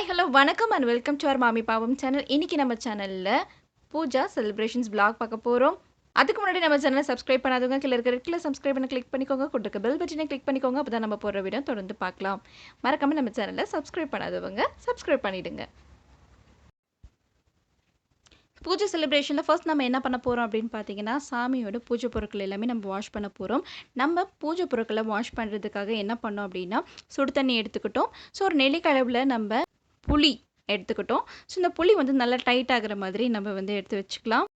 Hi, hello, வணக்கம் and welcome to our மாமி பாவம் சேனல். இன்னைக்கு நம்ம சேனல்ல பூஜா செலிப்ரேஷன்ஸ் vlog பார்க்க போறோம். அதுக்கு முன்னாடி நம்ம சேனலை சப்ஸ்கிரைப் பண்ணாதவங்க கீழ இருக்க ரெட் கலர் சப்ஸ்கிரைப் பண்ண கிளிக் பண்ணிக்கோங்க. கூட இருக்க பெல் பட்டனை கிளிக் பண்ணிக்கோங்க. அப்பதான் நம்ம போடுற வீடியோ தொடர்ந்து பார்க்கலாம். மறக்காம நம்ம சேனலை சப்ஸ்கிரைப் பண்ணாதவங்க சப்ஸ்கிரைப் பண்ணிடுங்க. பூஜை செலிப்ரேஷனில் ஃபர்ஸ்ட் நம்ம என்ன பண்ண போகிறோம் அப்படின்னு பார்த்தீங்கன்னா, சாமியோட பூஜை பொருட்கள் எல்லாமே நம்ம வாஷ் பண்ண போகிறோம். நம்ம பூஜை பொருட்களை வாஷ் பண்ணுறதுக்காக என்ன பண்ணோம் அப்படின்னா, சுடு தண்ணி எடுத்துக்கிட்டோம். ஸோ ஒரு நெல்லிக்காய் அளவுல நம்ம புளி எடுத்துக்கிட்டோம். ஸோ இந்த புளி வந்து நல்லா டைட் ஆகுற மாதிரி நம்ம வந்து எடுத்து வச்சுக்கலாம்.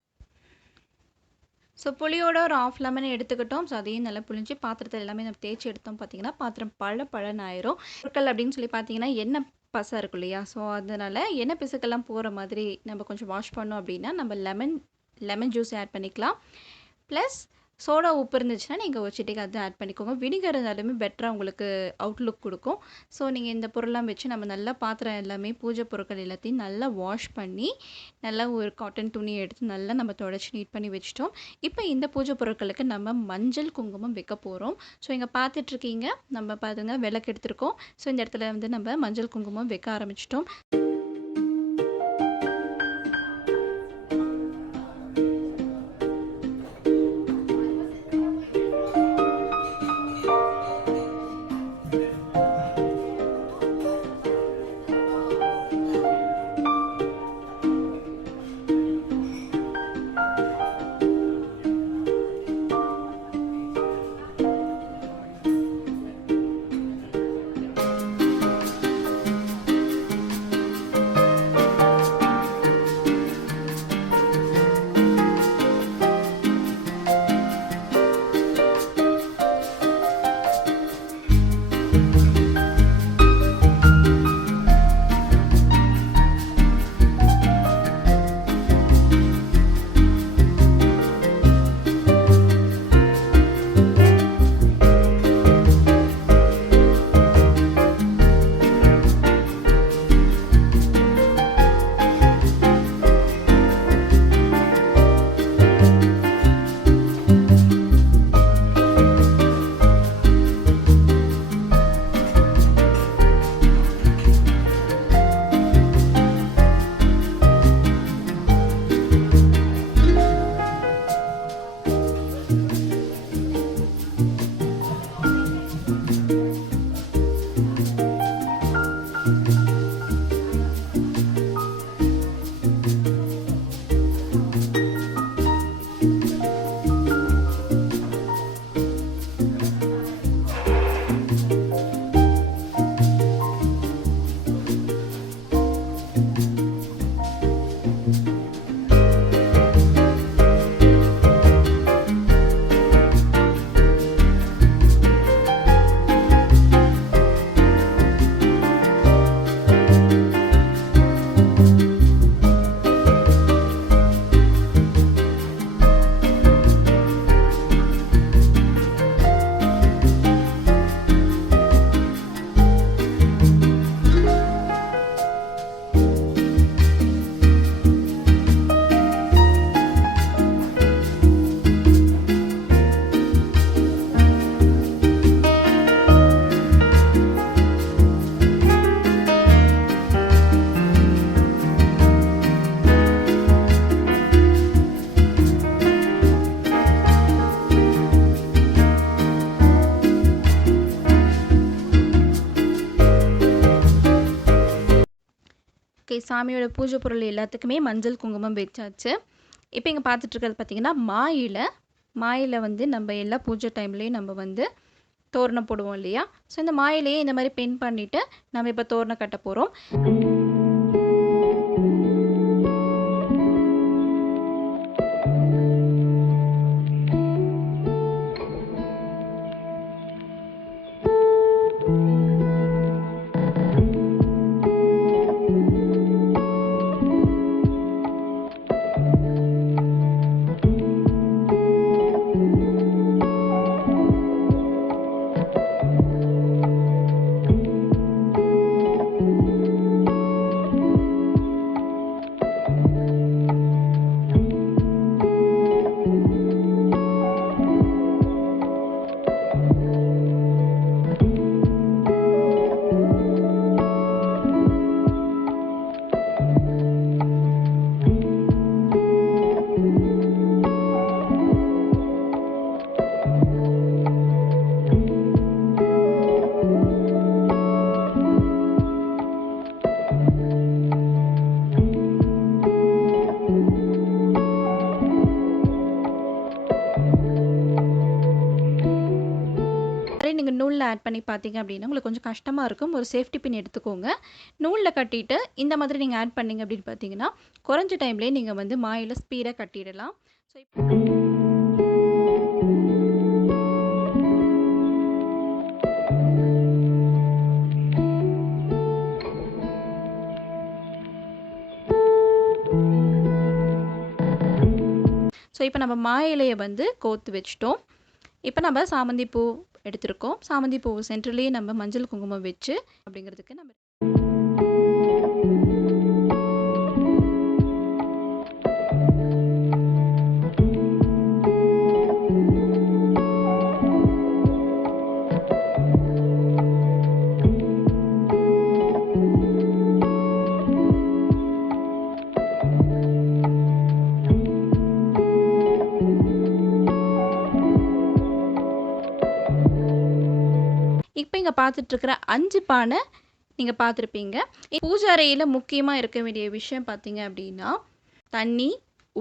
ஸோ புளியோட ஒரு ஆஃப் லெமன் எடுத்துக்கிட்டோம். ஸோ அதையும் நல்லா புளிஞ்சு பாத்திரத்தை எல்லாமே நம்ம தேய்ச்சி எடுத்தோம். பார்த்தீங்கன்னா பாத்திரம் பழன்னு ஆயிரும். பொருட்கள் அப்படின்னு சொல்லி பார்த்தீங்கன்னா எண்ணெய் பசை இருக்கும் இல்லையா? ஸோ அதனால் எண்ணெய் பிசுக்கெல்லாம் போகிற மாதிரி நம்ம கொஞ்சம் வாஷ் பண்ணோம் அப்படின்னா நம்ம லெமன் ஜூஸ் ஆட் பண்ணிக்கலாம். ப்ளஸ் சோடா உப்பு இருந்துச்சுன்னா நீங்கள் ஒரு சிட்டிக்கு அது ஆட் பண்ணிக்கோங்க. வினிகர் இருந்தாலுமே பெட்டராக உங்களுக்கு அவுட்லுக் கொடுக்கும். ஸோ நீங்கள் இந்த பொருள்லாம் வச்சு நம்ம நல்லா பாத்திரம் எல்லாமே பூஜை பொருட்கள் எல்லாத்தையும் நல்லா வாஷ் பண்ணி நல்லா ஒரு காட்டன் துணி எடுத்து நல்லா நம்ம தொடச்சி நீட் பண்ணி வச்சிட்டோம். இப்போ இந்த பூஜை பொருட்களுக்கு நம்ம மஞ்சள் குங்குமம் வைக்க போகிறோம். ஸோ இங்கே பார்த்துட்ருக்கீங்க, நம்ம பாருங்க விளக்கு எடுத்திருக்கோம். ஸோ இந்த இடத்துல வந்து நம்ம மஞ்சள் குங்குமம் வைக்க ஆரம்பிச்சிட்டோம். ஓகே, சாமியோட பூஜை பொருள் எல்லாத்துக்குமே மஞ்சள் குங்குமம் வச்சாச்சு. இப்போ இங்கே பார்த்துட்ருக்கிறது பார்த்திங்கன்னா மாயில வந்து நம்ம எல்லா பூஜை டைம்லேயும் நம்ம வந்து தோரணம் போடுவோம் இல்லையா? ஸோ இந்த மாயிலையே இந்த மாதிரி பெயிண்ட் பண்ணிவிட்டு நம்ம இப்போ தோரணம் கட்ட போகிறோம். ஆட் பண்ணி பார்த்தீங்க அப்படின்னா உங்களுக்கு கொஞ்சம் கஷ்டமாக இருக்கும். ஒரு சேஃப்டி பின் எடுத்துக்கோங்க. நூலில் கட்டிட்டு இந்த மாதிரி நீங்கள் ஆட் பண்ணீங்க அப்படின்னு பார்த்தீங்கன்னா குறைஞ்ச டைம்லேயே நீங்கள் வந்து மாயில ஸ்பீடாக கட்டிடலாம். ஸோ இப்போ நம்ம மா இலையை வந்து கோர்த்து வச்சுட்டோம். இப்போ நம்ம சாமந்தி பூ எடுத்திருக்கோம். சாமந்தி பூ சென்டர்லேயே நம்ம மஞ்சள் குங்குமம் வச்சு அப்படிங்கிறதுக்கு நம்ம இப்போ இங்கே பார்த்துட்ருக்கிற 5 பானை நீங்கள் பார்த்துருப்பீங்க. பூஜை அறையில் முக்கியமாக இருக்க வேண்டிய விஷயம் பார்த்தீங்க அப்படின்னா தண்ணி,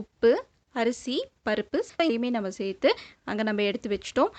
உப்பு, அரிசி, பருப்பு எதையுமே நம்ம சேர்த்து அங்கே நம்ம எடுத்து வச்சிட்டோம்.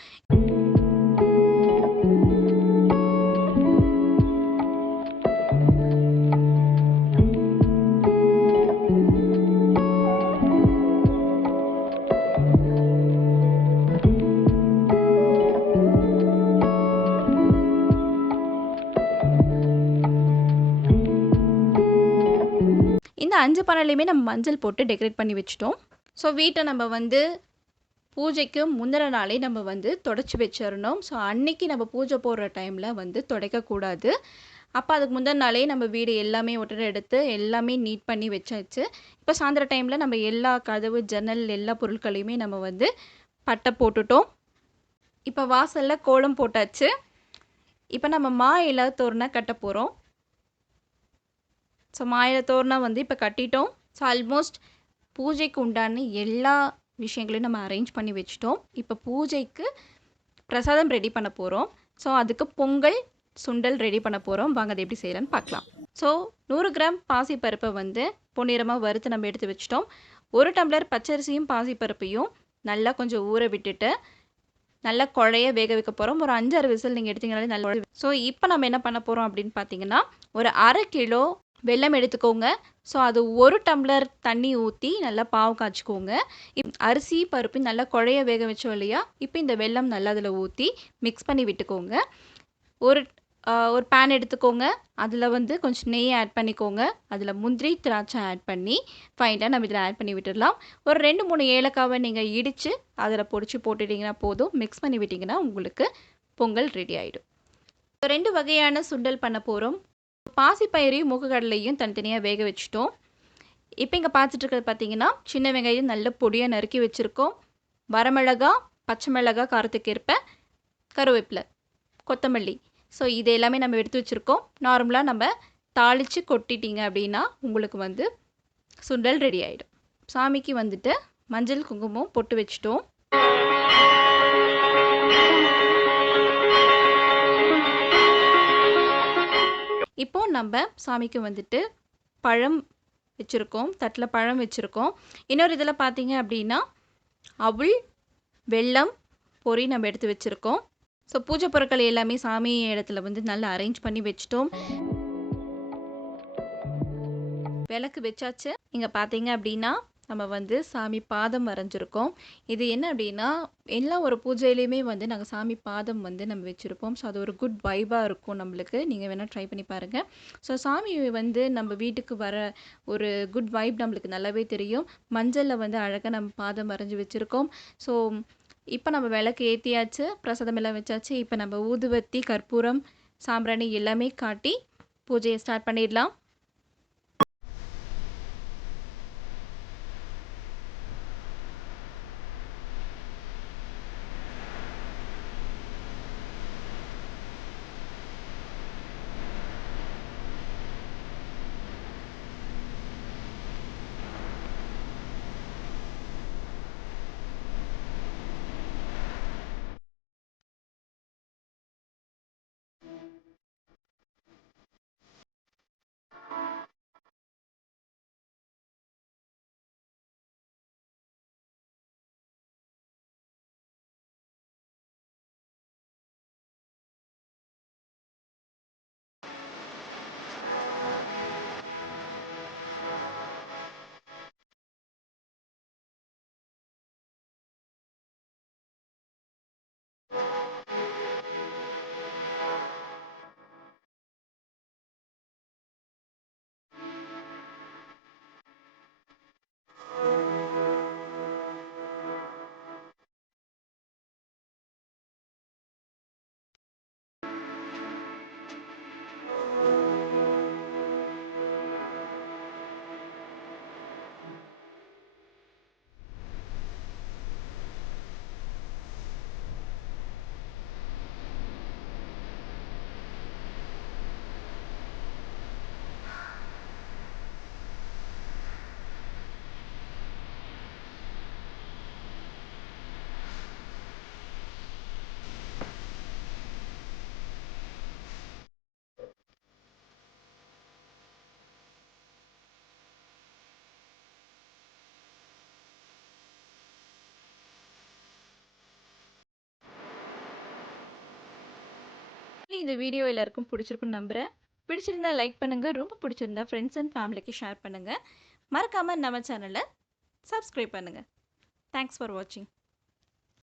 இந்த 5 பானையிலையுமே நம்ம மஞ்சள் போட்டு டெக்கரேட் பண்ணி வச்சுட்டோம். ஸோ வீட்டை நம்ம வந்து பூஜைக்கு முந்தின நாளே நம்ம வந்து தொடச்சி வச்சிடணும். ஸோ அன்னைக்கு நம்ம பூஜை போடுற டைமில் வந்து துடைக்கக்கூடாது. அப்போ அதுக்கு முந்தின நாளே நம்ம வீடு எல்லாமே ஒட்டடை எடுத்து எல்லாமே நீட் பண்ணி வச்சாச்சு. இப்போ சாயந்தர டைமில் நம்ம எல்லா கதவு, ஜன்னல் எல்லா பொருட்களையுமே நம்ம வந்து பட்டை போட்டுட்டோம். இப்போ வாசலில் கோலம் போட்டாச்சு. இப்போ நம்ம மா இலை தோரணம் கட்ட போகிறோம். ஸோ மா இலை தோரணம் வந்து இப்போ கட்டிட்டோம். ஸோ ஆல்மோஸ்ட் பூஜைக்கு உண்டான எல்லா விஷயங்களையும் நம்ம அரேஞ்ச் பண்ணி வச்சுட்டோம். இப்போ பூஜைக்கு பிரசாதம் ரெடி பண்ண போகிறோம். ஸோ அதுக்கு பொங்கல், சுண்டல் ரெடி பண்ண போகிறோம். வாங்க அது எப்படி செய்யலான்னு பார்க்கலாம். ஸோ 100 கிராம் பாசிப்பருப்பை வந்து பொன்னிறமாக வறுத்து நம்ம எடுத்து வச்சிட்டோம். 1 டம்ளர் பச்சரிசியும் பாசிப்பருப்பையும் நல்லா கொஞ்சம் ஊற விட்டுட்டு நல்லா குழைய வேக வைக்க போகிறோம். ஒரு 5-6 விசில் நீங்கள் எடுத்தீங்கனாலே நல்லா. ஸோ இப்போ நம்ம என்ன பண்ண போகிறோம் அப்படின்னு பார்த்தீங்கன்னா ஒரு 1/2 கிலோ வெல்லம் எடுத்துக்கோங்க. ஸோ அது 1 டம்ளர் தண்ணி ஊற்றி நல்லா பாவு காய்ச்சிக்கோங்க. அரிசி, பருப்பு நல்லா குழைய வேக வச்சோம் இல்லையா, இப்போ இந்த வெல்லம் நல்லா அதில் ஊற்றி மிக்ஸ் பண்ணி விட்டுக்கோங்க. ஒரு பேன் எடுத்துக்கோங்க. அதில் வந்து கொஞ்சம் நெய் ஆட் பண்ணிக்கோங்க. அதில் முந்திரி, திராட்சை ஆட் பண்ணி ஃபைனாக நம்ம இதில் ஆட் பண்ணி விட்டுடலாம். ஒரு 2-3 ஏலக்காவை நீங்கள் இடித்து அதில் பொடிச்சு போட்டுட்டிங்கன்னா போதும். மிக்ஸ் பண்ணி விட்டிங்கன்னா உங்களுக்கு பொங்கல் ரெடி ஆகிடும். 2 வகையான சுண்டல் பண்ண போகிறோம். பாசிப்பயிரையும் மூக்குக்கடலையும் தனித்தனியாக வேக வச்சுட்டோம். இப்போ இங்கே பார்த்துட்டு இருக்கிறது பார்த்தீங்கன்னா சின்ன வெங்காயம் நல்ல பொடியாக நறுக்கி வச்சுருக்கோம். வரமிளகா, பச்சை மிளகா காரத்துக்கு ஏற்ப, கருவேப்பிலை, கொத்தமல்லி. ஸோ இது எல்லாமே நம்ம எடுத்து வச்சுருக்கோம். நார்மலாக நம்ம தாளித்து கொட்டிட்டீங்க அப்படின்னா உங்களுக்கு வந்து சுண்டல் ரெடி ஆகிடும். சாமிக்கு வந்துட்டு மஞ்சள் குங்குமம் பொட்டு வச்சுட்டோம். இப்போது நம்ம சாமிக்கு வந்துட்டு பழம் வச்சுருக்கோம். தட்டில் பழம் வச்சுருக்கோம். இன்னொரு இதில் பார்த்தீங்க அப்படின்னா அவுள், வெல்லம், பொரி நம்ம எடுத்து வச்சுருக்கோம். ஸோ பூஜை பொருட்கள் எல்லாமே சாமி இடத்துல வந்து நல்லா அரேஞ்ச் பண்ணி வச்சுட்டோம். விளக்கு வச்சாச்சு. இங்கே பார்த்தீங்க அப்படின்னா நம்ம வந்து சாமி பாதம் வரைஞ்சிருக்கோம். இது என்ன அப்படின்னா எல்லா ஒரு பூஜையிலையுமே வந்து நாங்கள் சாமி பாதம் வந்து நம்ம வச்சுருப்போம். ஸோ அது ஒரு குட் வைபாக இருக்கும் நம்மளுக்கு. நீங்கள் வேணால் ட்ரை பண்ணி பாருங்கள். ஸோ சாமி வந்து நம்ம வீட்டுக்கு வர ஒரு குட் வைப் நம்மளுக்கு நல்லாவே தெரியும். மஞ்சளில் வந்து அழகாக நம்ம பாதம் வரைஞ்சி வச்சுருக்கோம். ஸோ இப்போ நம்ம விளக்கு ஏற்றியாச்சு, பிரசாதம் எல்லாம் வச்சாச்சு. இப்போ நம்ம ஊதுவத்தி, கற்பூரம், சாம்பிராணி எல்லாமே காட்டி பூஜையை ஸ்டார்ட் பண்ணிடலாம். இந்த வீடியோ எல்லாருக்கும் பிடிச்சிருக்குன்னு நம்புறேன். பிடிச்சிருந்தா லைக் பண்ணுங்க. ரொம்ப பிடிச்சிருந்தா ஃப்ரெண்ட்ஸ் அண்ட் ஃபேமிலிக்கு ஷேர் பண்ணுங்க. மறக்காம நம்ம சேனல சப்ஸ்கிரைப் பண்ணுங்க. தேங்க்ஸ் ஃபார் வாட்சிங்.